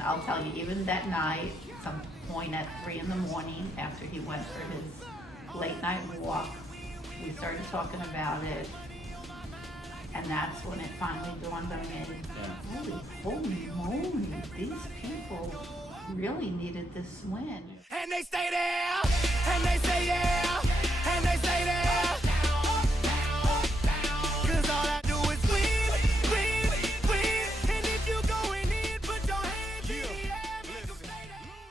And I'll tell you, even that night, some point at 3 in the morning, after he went for his late night walk, we started talking about it. And that's when it finally dawned on me, holy moly, these people really needed this win. And they stay there, and they say yeah, and they stay there. Cause all I do is win. And if you going in, put your hands in the air.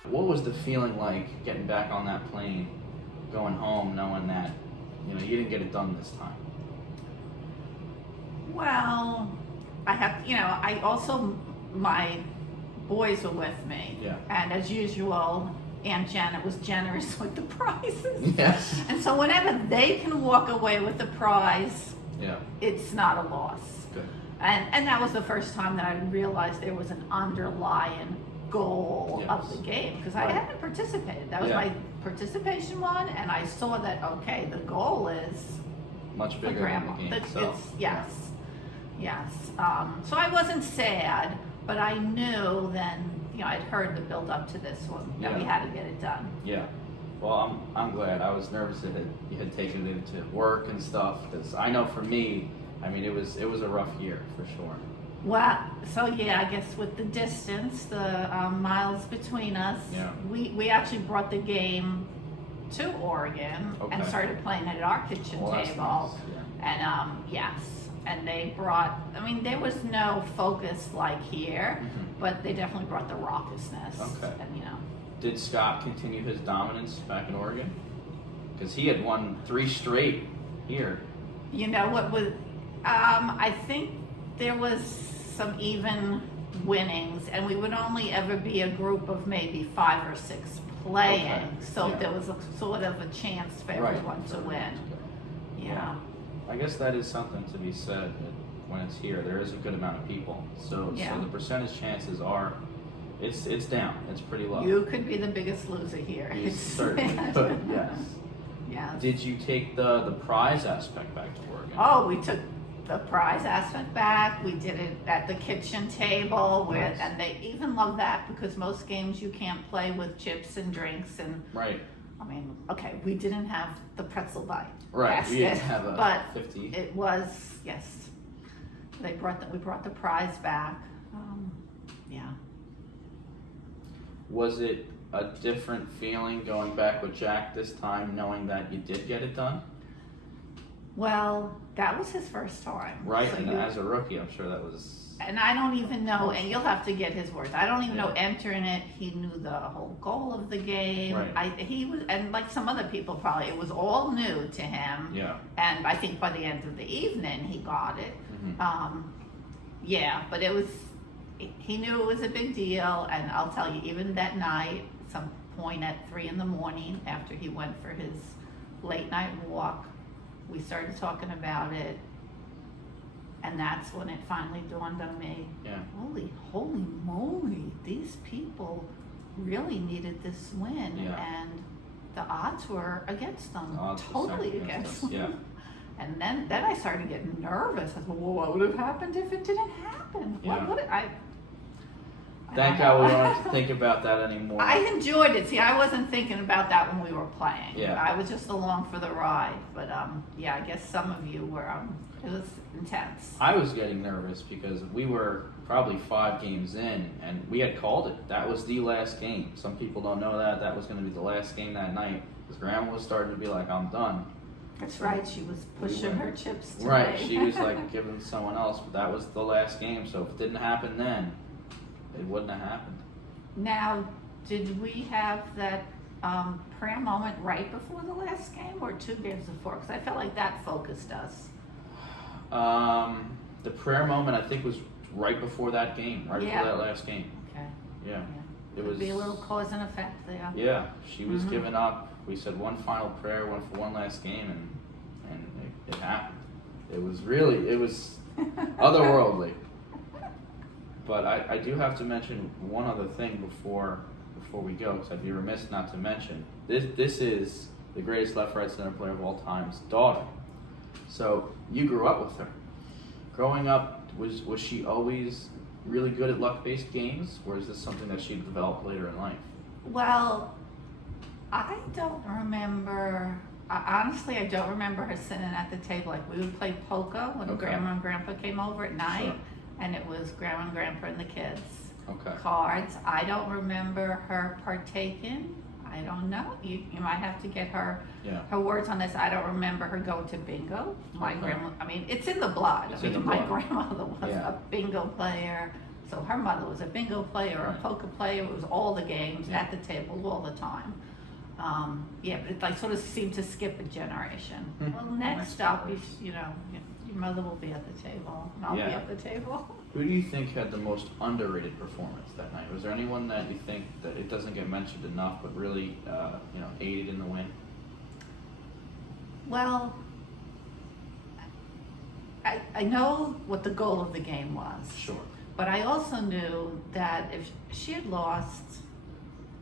What was the feeling like getting back on that plane, going home, knowing that, you didn't get it done this time? Well, my boys were with me. Yeah. And as usual, Aunt Janet was generous with the prizes. Yes. And so whenever they can walk away with a prize, it's not a loss. Good. And that was the first time that I realized there was an underlying goal of the game, because I hadn't participated. That was my participation one, and I saw that, okay, the goal is much bigger than the game itself. Yes. So I wasn't sad, but I knew then, I'd heard the build up to this one, that we had to get it done. Yeah. Well, I'm glad. I was nervous that you had taken it into work and stuff, because I know for me, it was a rough year for sure. Well, so I guess with the distance, the miles between us, we actually brought the game to Oregon and started playing it at our kitchen table. Nice. Yeah. And and they brought, there was no focus like here, but they definitely brought the raucousness. Okay. And Did Scott continue his dominance back in Oregon? Because he had won 3 straight here. What was, I think there was some even winnings, and we would only ever be a group of maybe 5 or 6 playing, so there was a sort of a chance for everyone to win. Yeah. I guess that is something to be said, that when it's here, there is a good amount of people. So the percentage chances are, it's down. It's pretty low. You could be the biggest loser here. You certainly could, yes. Yeah. Did you take the prize aspect back to Oregon? Oh, we took the prize aspect back. We did it at the kitchen table, and they even love that, because most games you can't play with chips and drinks and. Right. We didn't have the pretzel bite. Right, we didn't have a but 50. It was, we brought the prize back. Was it a different feeling going back with Jack this time, knowing that you did get it done? Well, that was his first time. Right, so and as a rookie, I'm sure that was... And I don't even know, and you'll have to get his words, I don't even know entering it, he knew the whole goal of the game. Right. He was, and like some other people probably, it was all new to him. Yeah. And I think by the end of the evening, he got it. But it was, he knew it was a big deal, and I'll tell you, even that night, some point at 3 in the morning, after he went for his late night walk, we started talking about it, and that's when it finally dawned on me. Holy moly, these people really needed this win, and the odds were against them, totally against them. Yeah. And then I started getting nervous. I thought, well, what would have happened if it didn't happen? Yeah. What would I Thank God we don't have to think about that anymore. I enjoyed it. See, I wasn't thinking about that when we were playing. Yeah. I was just along for the ride. But I guess some of you were. It was intense. I was getting nervous because we were probably 5 games in, and we had called it. That was the last game. Some people don't know that. That was going to be the last game that night. Because Grandma was starting to be like, I'm done. That's right. She was pushing her chips today. Right. She was like giving someone else. But that was the last game. So if it didn't happen then, it wouldn't have happened. Now, did we have that prayer moment right before the last game, or 2 games before? Because I felt like that focused us. The prayer moment, I think, was right before that game, before that last game. Okay. Yeah. It Could was be a little cause and effect there. Yeah, she was giving up. We said one final prayer, one for one last game, and it happened. It was otherworldly. But I do have to mention one other thing before we go, because I'd be remiss not to mention. This is the greatest left-right center player of all time's daughter. So you grew up with her. Growing up, was she always really good at luck-based games, or is this something that she developed later in life? Well, I don't remember. Honestly, I don't remember her sitting at the table. Like, we would play poker when Okay. Grandma and Grandpa came over at night, Sure. and it was Grandma and Grandpa and the kids. Okay. Cards. I don't remember her partaking. I don't know. You might have to get her Yeah. her words on this. I don't remember her going to bingo. My Okay. grandma. I mean, it's in the blood. It's I mean, in the my blood. grandmother was Yeah. a bingo player. So her mother was a bingo player, Right. a poker player. It was all the games Yeah. at the table all the time. Yeah, but it like sort of seemed to skip a generation. Well, next up, you know, your mother will be at the table, and I'll be Yeah. at the table. Who do you think had the most underrated performance that night? Was there anyone that you think that it doesn't get mentioned enough, but really, aided in the win? Well, I know what the goal of the game was. Sure. But I also knew that if she had lost,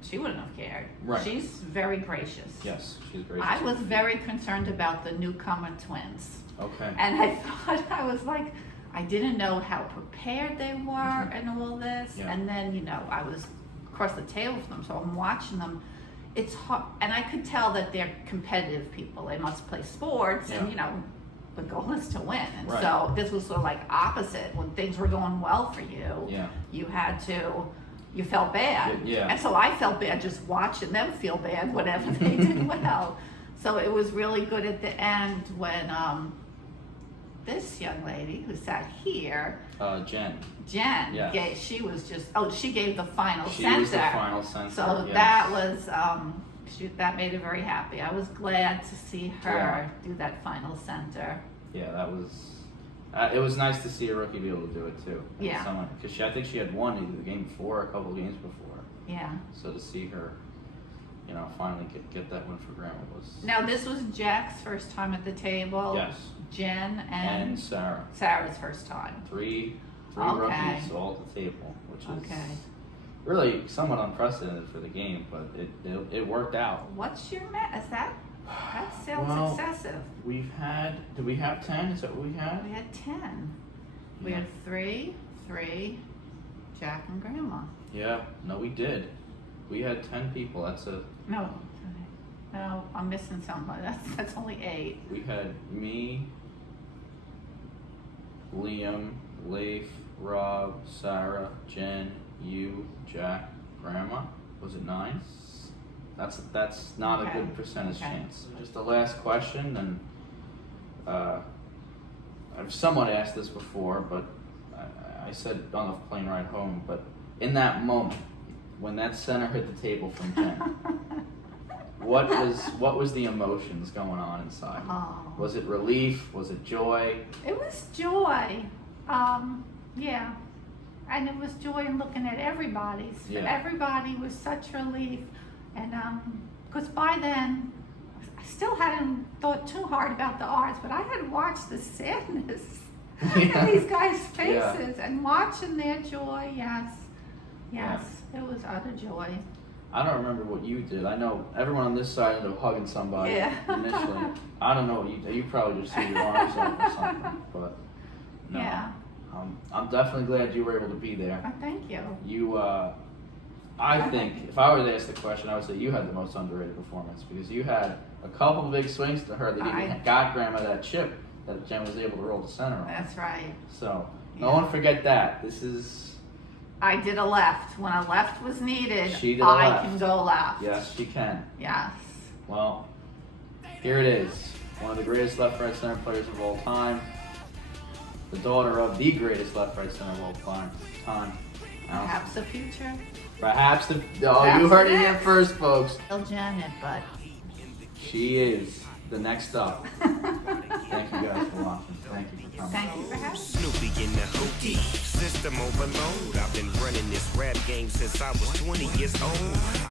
she wouldn't have cared. Right. She's very gracious. Yes, she's great. I was very concerned about the newcomer twins. Okay. And I thought, I was like, I didn't know how prepared they were and all this. Yeah. And then, I was across the table from them, so I'm watching them. It's hard, and I could tell that they're competitive people. They must play sports, and Yeah. the goal is to win. And Right. so this was sort of like opposite. When things were going well for you, Yeah. you felt bad. Yeah. And so I felt bad just watching them feel bad whenever they did well. So it was really good at the end when this young lady who sat here, Jen. Jen, Yes. she gave the final She center. was the final center. So yes. that was, that made her very happy. I was glad to see her do that final center. Yeah, that was. It was nice to see a rookie be able to do it too. Yeah. Because I think she had won either the game before or a couple of games before. Yeah. So to see her, finally get that win for Grandma was. Now this was Jack's first time at the table. Yes. Jen And Sarah. Sarah's first time. Three Okay. rookies all at the table, which is Okay. really somewhat unprecedented for the game, but it worked out. What's your That sounds Well, excessive. Did we have 10? Is that what we had? We had 10. We Yeah. had three, Jack and Grandma. Yeah, no, we did. We had 10 people. No, I'm missing somebody. That's only 8. We had me, Liam, Leif, Rob, Sarah, Jen, you, Jack, Grandma. Was it 9? That's not Okay. a good percentage Okay. chance. Just the last question, and I've somewhat asked this before, but I said on the plane ride home, but in that moment, when that center hit the table from Jen, what was the emotions going on inside? Oh. Was it relief? Was it joy? It was joy. Yeah. And it was joy in looking at everybody's. Yeah. Everybody was such relief. And because by then, I still hadn't thought too hard about the odds, but I had watched the sadness Yeah. in these guys' Yeah. faces and watching their joy. Yes. It was utter joy. I don't remember what you did. I know everyone on this side ended up hugging somebody Yeah. initially. I don't know what you did. You probably just threw your arms up or something. But no. Yeah. I'm definitely glad you were able to be there. Oh, thank you. You, I think, if I were to ask the question, I would say you had the most underrated performance because you had a couple of big swings to her that even got Grandma that chip that Jen was able to roll the center on. That's right. So, no Yeah. one forget that. This is, I did a left. When a left was needed, She did a I left. can go left. yes, she can. Yes. Well, here it is. One of the greatest left-right center players of all time. The daughter of the greatest left-right center of all time. Alison. Perhaps the future. Perhaps you Perhaps heard it the here next. first, folks. Still Janet, but She is the next up. Thank you guys for watching. Thank you for coming. thank you for having me. Snoopy in the hootie. System overload. I've been running this rap game since I was 20 years old.